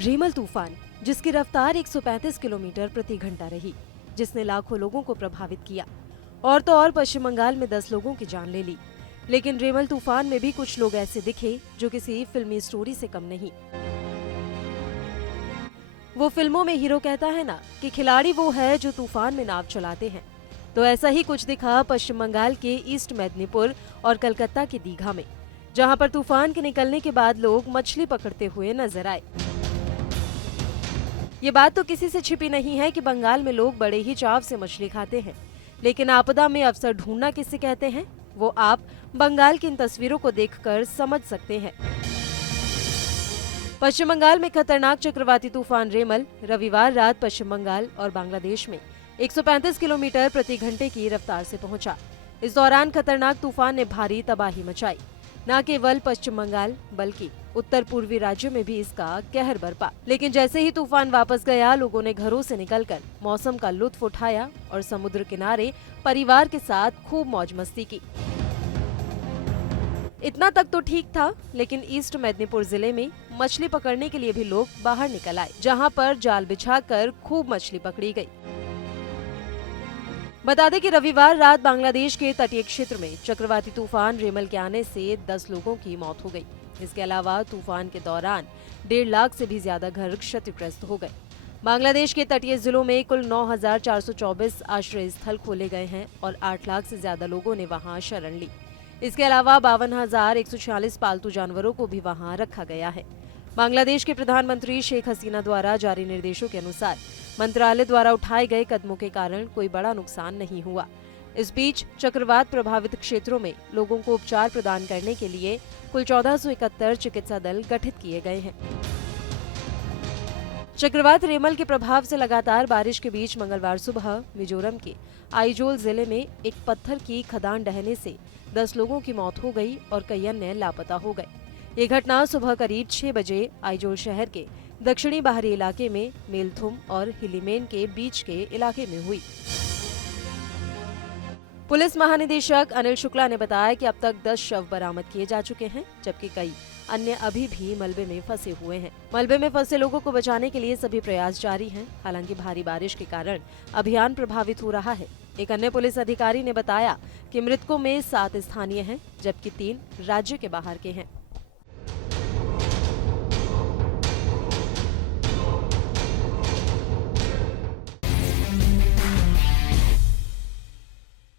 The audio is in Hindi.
रेमल तूफान, जिसकी रफ्तार 135 किलोमीटर प्रति घंटा रही, जिसने लाखों लोगों को प्रभावित किया और तो और पश्चिम बंगाल में 10 लोगों की जान ले ली। लेकिन रेमल तूफान में भी कुछ लोग ऐसे दिखे जो किसी फिल्मी स्टोरी से कम नहीं। वो फिल्मों में हीरो कहता है ना कि खिलाड़ी वो है जो तूफान में नाव चलाते हैं, तो ऐसा ही कुछ दिखा पश्चिम बंगाल के ईस्ट मेदिनीपुर और कलकत्ता के दीघा में, जहां पर तूफान के निकलने के बाद लोग मछली पकड़ते हुए नजर आए। ये बात तो किसी से छिपी नहीं है कि बंगाल में लोग बड़े ही चाव से मछली खाते हैं, लेकिन आपदा में अवसर ढूंढना किसे कहते हैं, वो आप बंगाल की इन तस्वीरों को देखकर समझ सकते हैं। पश्चिम बंगाल में खतरनाक चक्रवाती तूफान रेमल रविवार रात पश्चिम बंगाल और बांग्लादेश में 135 किलोमीटर प्रति घंटे की रफ्तार से पहुंचा। इस दौरान खतरनाक तूफान ने भारी तबाही मचाई। न केवल पश्चिम बंगाल बल्कि उत्तर पूर्वी राज्यों में भी इसका कहर बरपा। लेकिन जैसे ही तूफान वापस गया, लोगों ने घरों से निकलकर मौसम का लुत्फ उठाया और समुद्र किनारे परिवार के साथ खूब मौज मस्ती की। इतना तक तो ठीक था, लेकिन ईस्ट मेदिनीपुर जिले में मछली पकड़ने के लिए भी लोग बाहर निकल आए, जहां पर जाल बिछाकर खूब मछली पकड़ी गई। बता दें कि रविवार रात बांग्लादेश के तटीय क्षेत्र में चक्रवाती तूफान रेमल के आने से 10 लोगों की मौत हो गई। इसके अलावा तूफान के दौरान 1.5 लाख से भी ज्यादा घर क्षतिग्रस्त हो गए। बांग्लादेश के तटीय जिलों में कुल 9,424 आश्रय स्थल खोले गए हैं और 8 लाख से ज्यादा लोगों ने वहां शरण ली। इसके अलावा 52,146 पालतू जानवरों को भी वहां रखा गया है। बांग्लादेश के प्रधानमंत्री शेख हसीना द्वारा जारी निर्देशों के अनुसार मंत्रालय द्वारा उठाए गए कदमों के कारण कोई बड़ा नुकसान नहीं हुआ। इस बीच चक्रवात प्रभावित क्षेत्रों में लोगों को उपचार प्रदान करने के लिए कुल 1471 चिकित्सा दल गठित किए गए हैं। चक्रवात रेमल के प्रभाव से लगातार बारिश के बीच मंगलवार सुबह मिजोरम के आइजोल जिले में एक पत्थर की खदान ढहने से 10 लोगों की मौत हो गई और कई अन्य लापता हो गए। ये घटना सुबह करीब 6 बजे आइजोल शहर के दक्षिणी बाहरी इलाके में मेलथुम और हिलीमेन के बीच के इलाके में हुई। पुलिस महानिदेशक अनिल शुक्ला ने बताया कि अब तक 10 शव बरामद किए जा चुके हैं, जबकि कई अन्य अभी भी मलबे में फंसे हुए हैं। मलबे में फंसे लोगों को बचाने के लिए सभी प्रयास जारी हैं। हालांकि भारी बारिश के कारण अभियान प्रभावित हो रहा है। एक अन्य पुलिस अधिकारी ने बताया कि मृतकों में 7 स्थानीय हैं, जबकि 3 राज्य के बाहर के हैं।